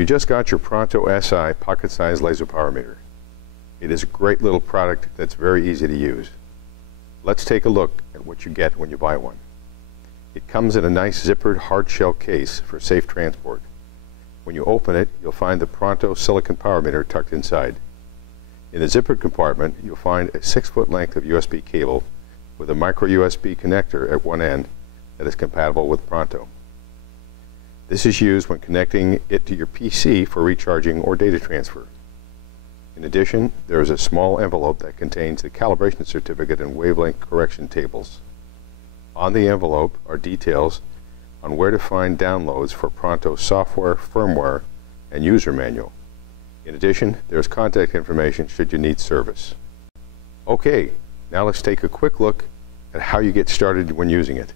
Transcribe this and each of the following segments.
you just got your Pronto-Si pocket-sized laser power meter. It is a great little product that's very easy to use. Let's take a look at what you get when you buy one. It comes in a nice zippered hard shell case for safe transport. When you open it, you'll find the Pronto silicon power meter tucked inside. In the zippered compartment, you'll find a 6-foot length of USB cable with a micro USB connector at one end that is compatible with Pronto. This is used when connecting it to your PC for recharging or data transfer. In addition, there is a small envelope that contains the calibration certificate and wavelength correction tables. On the envelope are details on where to find downloads for Pronto software, firmware, and user manual. In addition, there is contact information should you need service. Okay, now let's take a quick look at how you get started when using it.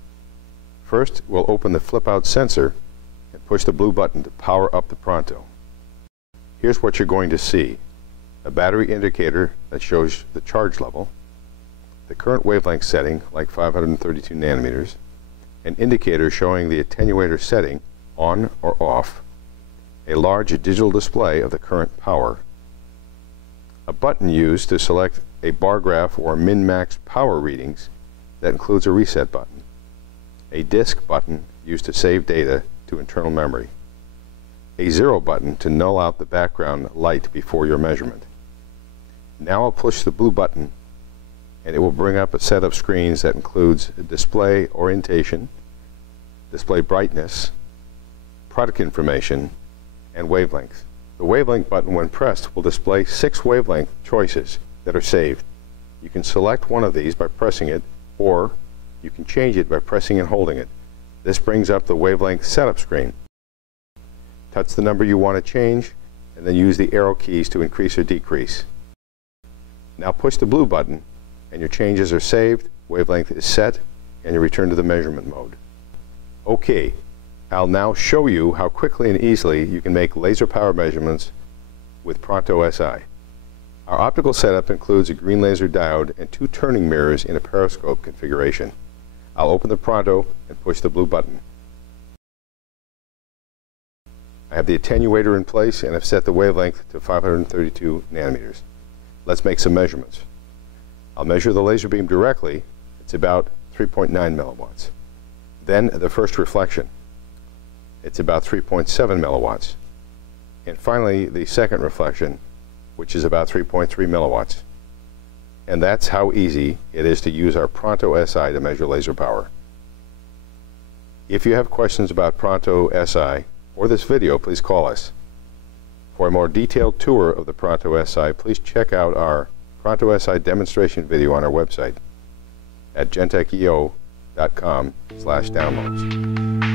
First, we'll open the flip-out sensor and push the blue button to power up the Pronto. Here's what you're going to see: a battery indicator that shows the charge level, the current wavelength setting, like 532 nanometers, an indicator showing the attenuator setting, on or off, a large digital display of the current power, a button used to select a bar graph or min-max power readings that includes a reset button, a disk button used to save data to internal memory, a 0 button to null out the background light before your measurement. Now I'll push the blue button and it will bring up a set of screens that includes display orientation, display brightness, product information, and wavelength. The wavelength button, when pressed, will display 6 wavelength choices that are saved. You can select one of these by pressing it, or you can change it by pressing and holding it. This brings up the wavelength setup screen. Touch the number you want to change, and then use the arrow keys to increase or decrease. Now push the blue button, and your changes are saved, wavelength is set, and you return to the measurement mode. Okay, I'll now show you how quickly and easily you can make laser power measurements with Pronto-Si. Our optical setup includes a green laser diode and 2 turning mirrors in a periscope configuration. I'll open the Pronto and push the blue button. I have the attenuator in place and have set the wavelength to 532 nanometers. Let's make some measurements. I'll measure the laser beam directly. It's about 3.9 milliwatts. Then the first reflection. It's about 3.7 milliwatts. And finally, the second reflection, which is about 3.3 milliwatts. And that's how easy it is to use our Pronto-Si to measure laser power. If you have questions about Pronto-Si or this video, please call us. For a more detailed tour of the Pronto-Si, please check out our Pronto-Si demonstration video on our website at Gentec-EO.com/downloads.